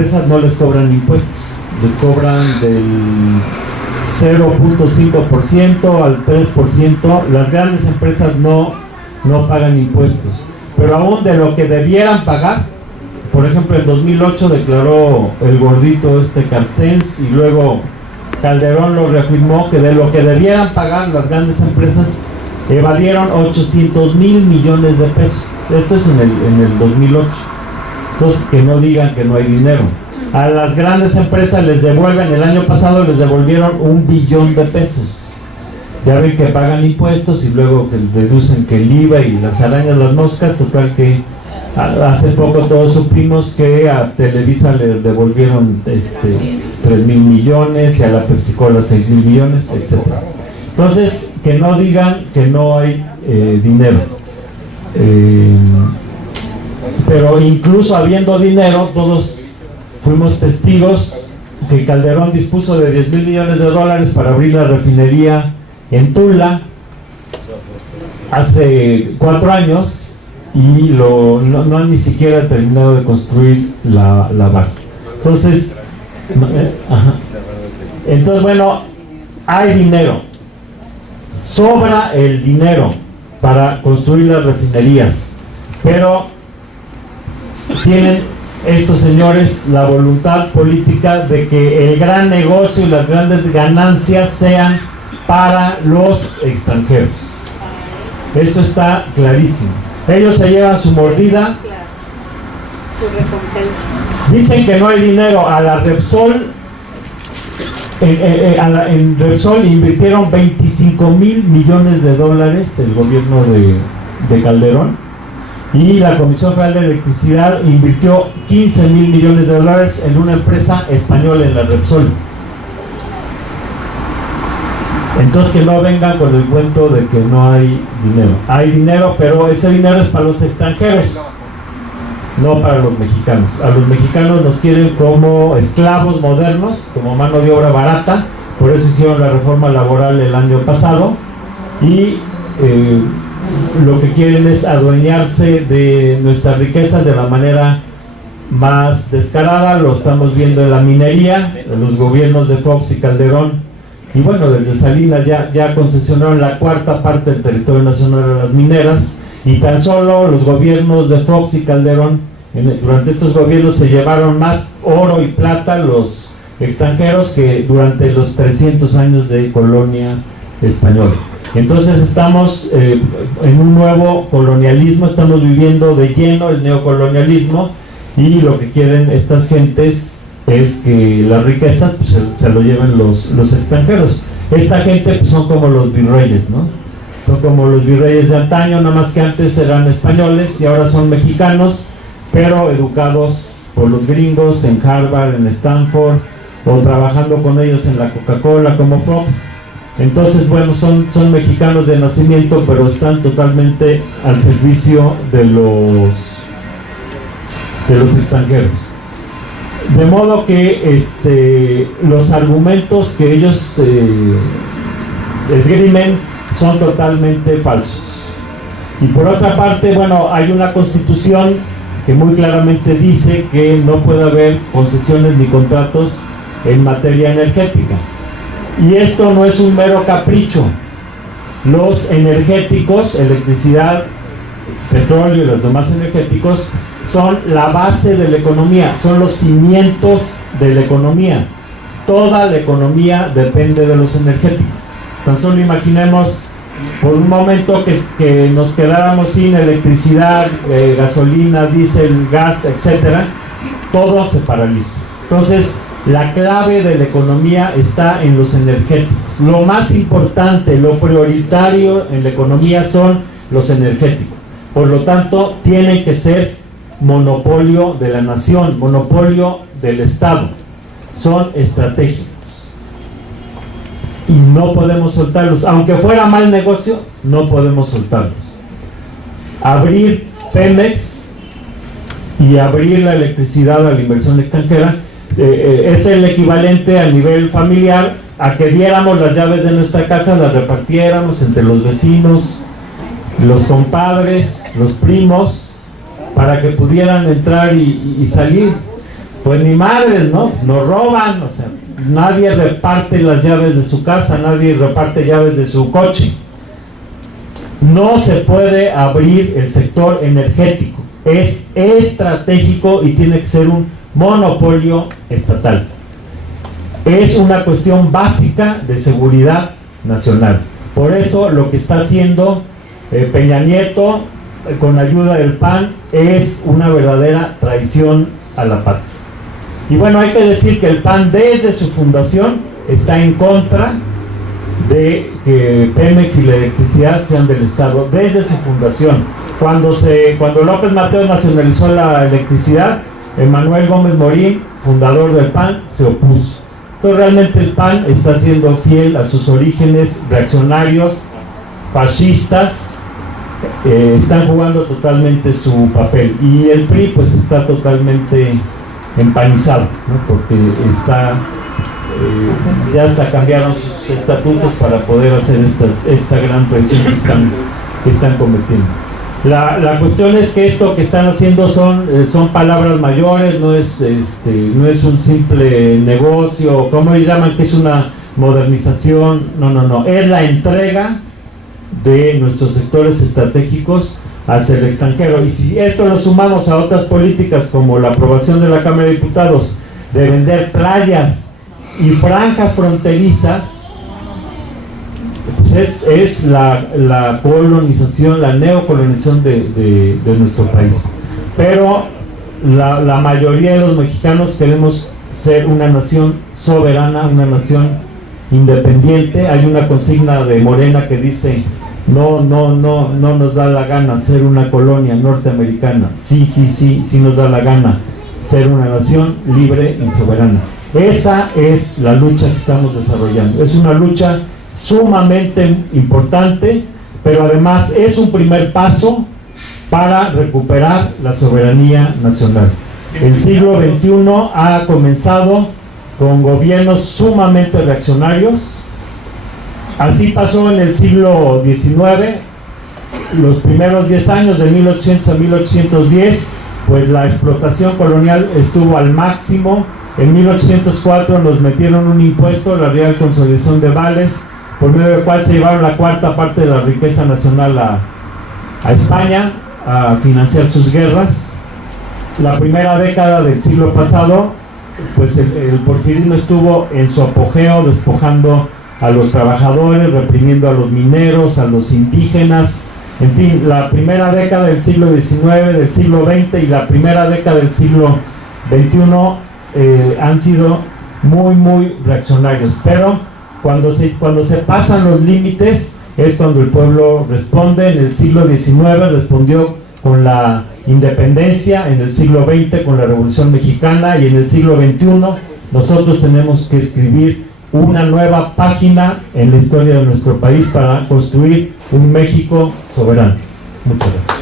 empresas no les cobran impuestos, les cobran del 0.5% al 3%. Las grandes empresas no pagan impuestos, pero aún de lo que debieran pagar. Por ejemplo, en 2008 declaró el gordito Carstens, y luego Calderón lo reafirmó, que de lo que debieran pagar las grandes empresas evadieron 800,000 millones de pesos. Esto es en el 2008. Entonces, que no digan que no hay dinero. A las grandes empresas les devuelven, el año pasado les devolvieron 1 billón de pesos. Ya ven que pagan impuestos y luego que deducen que el IVA y las arañas, las moscas. Total que hace poco todos supimos que a Televisa le devolvieron 3,000 millones y a la PepsiCola 6,000 millones, etc. Entonces, que no digan que no hay dinero. Pero incluso habiendo dinero, todos fuimos testigos que Calderón dispuso de 10,000 millones de dólares para abrir la refinería en Tula hace 4 años y no han ni siquiera terminado de construir la barra. Entonces, bueno, hay dinero, sobra el dinero para construir las refinerías, pero tienen estos señores la voluntad política de que el gran negocio y las grandes ganancias sean para los extranjeros. Esto está clarísimo. Ellos se llevan su mordida, su recompensa. Dicen que no hay dinero. A la Repsol, en Repsol invirtieron 25,000 millones de dólares el gobierno de Calderón, y la Comisión Federal de Electricidad invirtió 15,000 millones de dólares en una empresa española, en la Repsol. Entonces, que no vengan con el cuento de que no hay dinero. Hay dinero, pero ese dinero es para los extranjeros, no para los mexicanos. A los mexicanos nos quieren como esclavos modernos, como mano de obra barata. Por eso hicieron la reforma laboral el año pasado, y lo que quieren es adueñarse de nuestras riquezas de la manera más descarada. Lo estamos viendo en la minería, en los gobiernos de Fox y Calderón. Y bueno, desde Salinas ya concesionaron la 4ª parte del territorio nacional a las mineras, y tan solo los gobiernos de Fox y Calderón, durante estos gobiernos se llevaron más oro y plata los extranjeros que durante los 300 años de colonia española. Entonces estamos en un nuevo colonialismo, estamos viviendo de lleno el neocolonialismo, y lo que quieren estas gentes es que la riqueza pues, se lo lleven los extranjeros. Esta gente pues, son como los virreyes, ¿no? Son como los virreyes de antaño, nada más que antes eran españoles y ahora son mexicanos, pero educados por los gringos en Harvard, en Stanford, o trabajando con ellos en la Coca-Cola como Fox. Entonces, bueno, son mexicanos de nacimiento, pero están totalmente al servicio de los extranjeros. De modo que los argumentos que ellos esgrimen son totalmente falsos. Y por otra parte, bueno, hay una constitución que muy claramente dice que no puede haber concesiones ni contratos en materia energética. Y esto no es un mero capricho. Los energéticos, electricidad, petróleo y los demás energéticos, son la base de la economía, son los cimientos de la economía. Toda la economía depende de los energéticos. Tan solo imaginemos por un momento que nos quedáramos sin electricidad, gasolina, diésel, gas, etcétera, todo se paraliza. Entonces, la clave de la economía está en los energéticos. Lo más importante, lo prioritario en la economía son los energéticos. Por lo tanto, tienen que ser monopolio de la nación, monopolio del Estado. Son estratégicos y no podemos soltarlos. Aunque fuera mal negocio, no podemos soltarlos. Abrir Pemex y abrir la electricidad a la inversión extranjera es el equivalente a nivel familiar a que diéramos las llaves de nuestra casa, las repartiéramos entre los vecinos, los compadres, los primos, para que pudieran entrar y salir. Pues ni madres, ¿no? Nos roban, o sea, nadie reparte las llaves de su casa, nadie reparte llaves de su coche. No se puede abrir el sector energético, es estratégico y tiene que ser un monopolio estatal. Es una cuestión básica de seguridad nacional. Por eso lo que está haciendo Peña Nieto con ayuda del PAN es una verdadera traición a la patria. Y bueno, hay que decir que el PAN desde su fundación está en contra de que Pemex y la electricidad sean del Estado, desde su fundación. Cuando López Mateos nacionalizó la electricidad, Manuel Gómez Morín, fundador del PAN, se opuso. Entonces realmente el PAN está siendo fiel a sus orígenes reaccionarios, fascistas, están jugando totalmente su papel, y el PRI pues está totalmente empanizado, ¿no? Porque ya hasta cambiaron sus estatutos para poder hacer esta gran presión que están cometiendo. La cuestión es que esto que están haciendo son palabras mayores, no es un simple negocio, como ellos llaman que es una modernización, no, es la entrega de nuestros sectores estratégicos hacia el extranjero. Y si esto lo sumamos a otras políticas como la aprobación de la Cámara de Diputados de vender playas y franjas fronterizas, pues es la colonización, la neocolonización de nuestro país. Pero la mayoría de los mexicanos queremos ser una nación soberana, una nación independiente. Hay una consigna de Morena que dice: no nos da la gana ser una colonia norteamericana. Sí nos da la gana ser una nación libre y soberana. Esa es la lucha que estamos desarrollando. Es una lucha sumamente importante, pero además es un primer paso para recuperar la soberanía nacional. El siglo XXI ha comenzado con gobiernos sumamente reaccionarios. Así pasó en el siglo XIX, los primeros 10 años, de 1800 a 1810, pues la explotación colonial estuvo al máximo. En 1804 nos metieron un impuesto, la Real Consolidación de Vales, por medio del cual se llevaron la cuarta parte de la riqueza nacional a España, a financiar sus guerras. La primera década del siglo pasado, pues el porfirismo estuvo en su apogeo, despojando a los trabajadores, reprimiendo a los mineros, a los indígenas. En fin, la primera década del siglo XIX, del siglo XX y la primera década del siglo XXI han sido muy reaccionarios. Pero cuando se pasan los límites es cuando el pueblo responde. En el siglo XIX respondió con la independencia, en el siglo XX con la Revolución Mexicana, y en el siglo XXI nosotros tenemos que escribir una nueva página en la historia de nuestro país para construir un México soberano. Muchas gracias.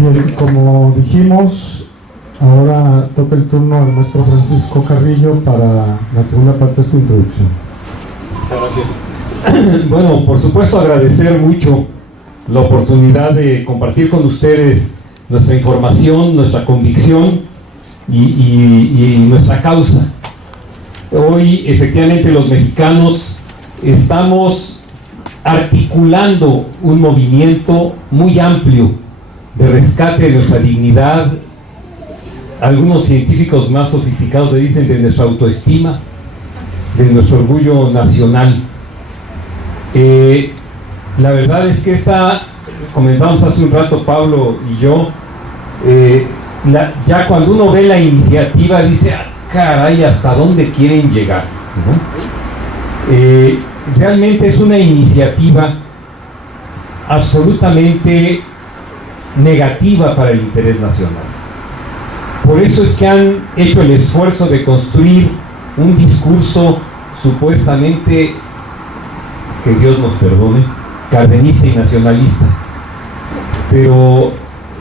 Bien, como dijimos, ahora toca el turno al maestro Francisco Carrillo para la segunda parte de esta introducción. Muchas gracias. Bueno, por supuesto agradecer mucho la oportunidad de compartir con ustedes nuestra información, nuestra convicción y nuestra causa. Hoy efectivamente los mexicanos estamos articulando un movimiento muy amplio de rescate de nuestra dignidad. Algunos científicos más sofisticados le dicen de nuestra autoestima, de nuestro orgullo nacional. La verdad es que comentamos hace un rato Pablo y yo, ya cuando uno ve la iniciativa dice: ah, caray, ¿hasta dónde quieren llegar? ¿No? Realmente es una iniciativa absolutamente negativa para el interés nacional. Por eso es que han hecho el esfuerzo de construir un discurso supuestamente, que Dios nos perdone, cardenista y nacionalista. Pero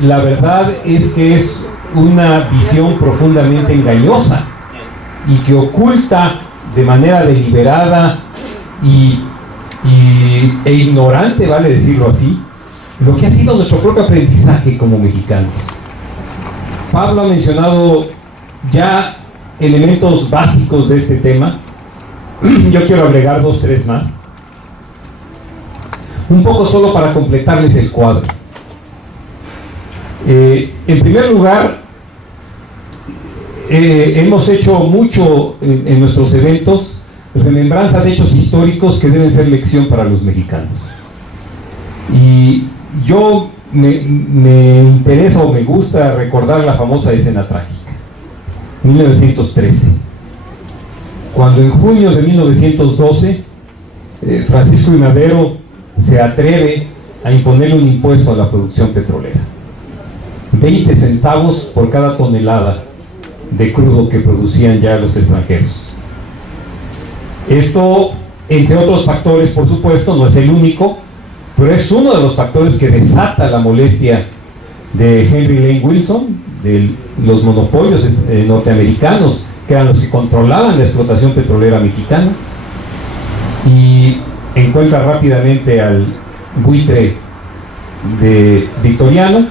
la verdad es que es una visión profundamente engañosa y que oculta de manera deliberada e ignorante, vale decirlo así, lo que ha sido nuestro propio aprendizaje como mexicanos. Pablo ha mencionado ya elementos básicos de este tema. Yo quiero agregar 2, 3 más. Un poco solo para completarles el cuadro. En primer lugar, hemos hecho mucho en nuestros eventos, remembranza de hechos históricos que deben ser lección para los mexicanos. Y yo me interesa o me gusta recordar la famosa escena trágica, 1913, cuando en junio de 1912 Francisco I. Madero se atreve a imponerle un impuesto a la producción petrolera, 20 centavos por cada tonelada de crudo que producían ya los extranjeros. Esto, entre otros factores, por supuesto, no es el único, pero es uno de los factores que desata la molestia de Henry Lane Wilson, de los monopolios norteamericanos, que eran los que controlaban la explotación petrolera mexicana, y encuentra rápidamente al buitre de Victoriano.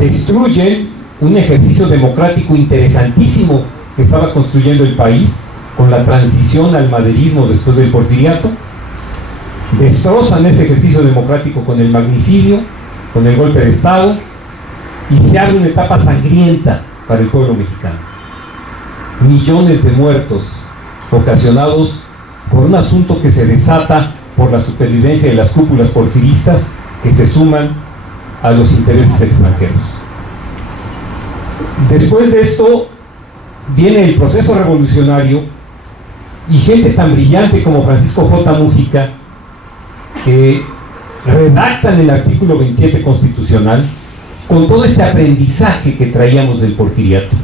Destruyen un ejercicio democrático interesantísimo que estaba construyendo el país con la transición al maderismo después del porfiriato. Destrozan ese ejercicio democrático con el magnicidio, con el golpe de Estado, y se abre una etapa sangrienta para el pueblo mexicano. Millones de muertos ocasionados por un asunto que se desata por la supervivencia de las cúpulas porfiristas que se suman a los intereses extranjeros. Después de esto viene el proceso revolucionario, y gente tan brillante como Francisco J. Mújica, que redactan el artículo 27 constitucional con todo este aprendizaje que traíamos del porfiriato.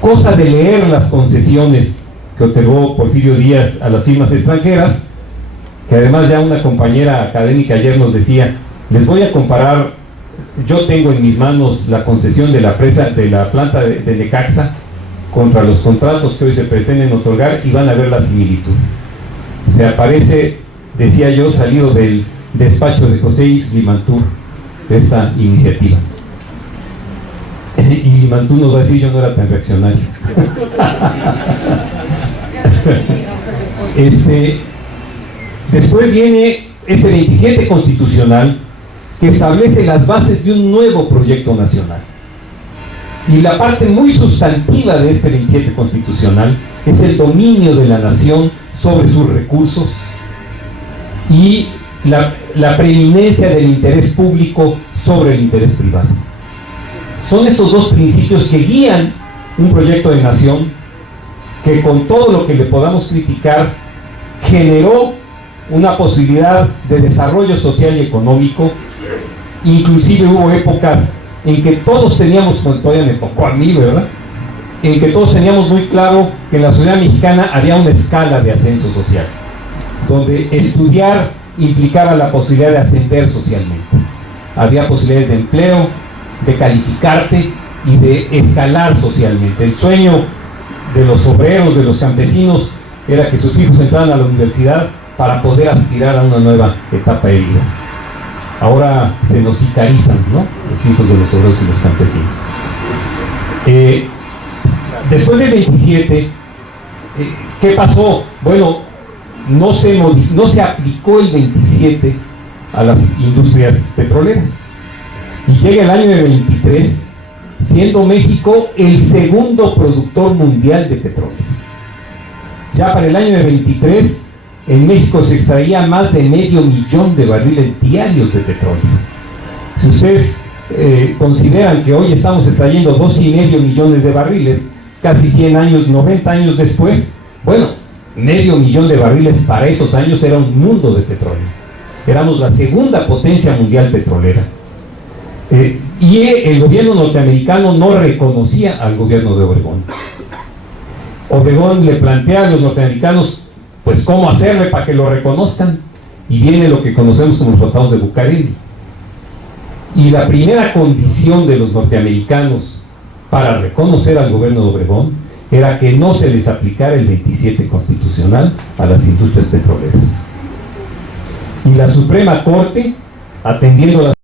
Cosa de leer las concesiones que otorgó Porfirio Díaz a las firmas extranjeras, que además ya una compañera académica ayer nos decía, les voy a comparar, yo tengo en mis manos la concesión de la presa, de la planta de Necaxa, contra los contratos que hoy se pretenden otorgar, y van a ver la similitud. Se aparece, decía yo, salido del despacho de José X. Limantur, de esta iniciativa. Y Limantur nos va a decir, yo no era tan reaccionario. Después viene este 27 constitucional, que establece las bases de un nuevo proyecto nacional. Y la parte muy sustantiva de este 27 constitucional es el dominio de la nación sobre sus recursos y la preeminencia del interés público sobre el interés privado. Son estos dos principios que guían un proyecto de nación que, con todo lo que le podamos criticar, generó una posibilidad de desarrollo social y económico. Inclusive hubo épocas en que todos teníamos, como todavía me tocó a mí, ¿verdad?, en que todos teníamos muy claro que en la sociedad mexicana había una escala de ascenso social, donde estudiar implicaba la posibilidad de ascender socialmente. Había posibilidades de empleo, de calificarte y de escalar socialmente. El sueño de los obreros, de los campesinos, era que sus hijos entraran a la universidad para poder aspirar a una nueva etapa de vida. Ahora se nos sicarizan, ¿no?, los hijos de los obreros y los campesinos. Después del 27, ¿qué pasó? Bueno, no se aplicó el 27 a las industrias petroleras, y llega el año de 23, siendo México el segundo productor mundial de petróleo. Ya para el año de 23, en México se extraía más de 500,000 de barriles diarios de petróleo. Si ustedes consideran que hoy estamos extrayendo 2,5 millones de barriles, casi 100 años, 90 años después, bueno, 500,000 de barriles para esos años era un mundo de petróleo. Éramos la segunda potencia mundial petrolera. Y el gobierno norteamericano no reconocía al gobierno de Obregón. Obregón le plantea a los norteamericanos, pues, cómo hacerle para que lo reconozcan, y viene lo que conocemos como los tratados de Bucareli. Y la primera condición de los norteamericanos para reconocer al gobierno de Obregón era que no se les aplicara el 27 constitucional a las industrias petroleras. Y la Suprema Corte atendiendo las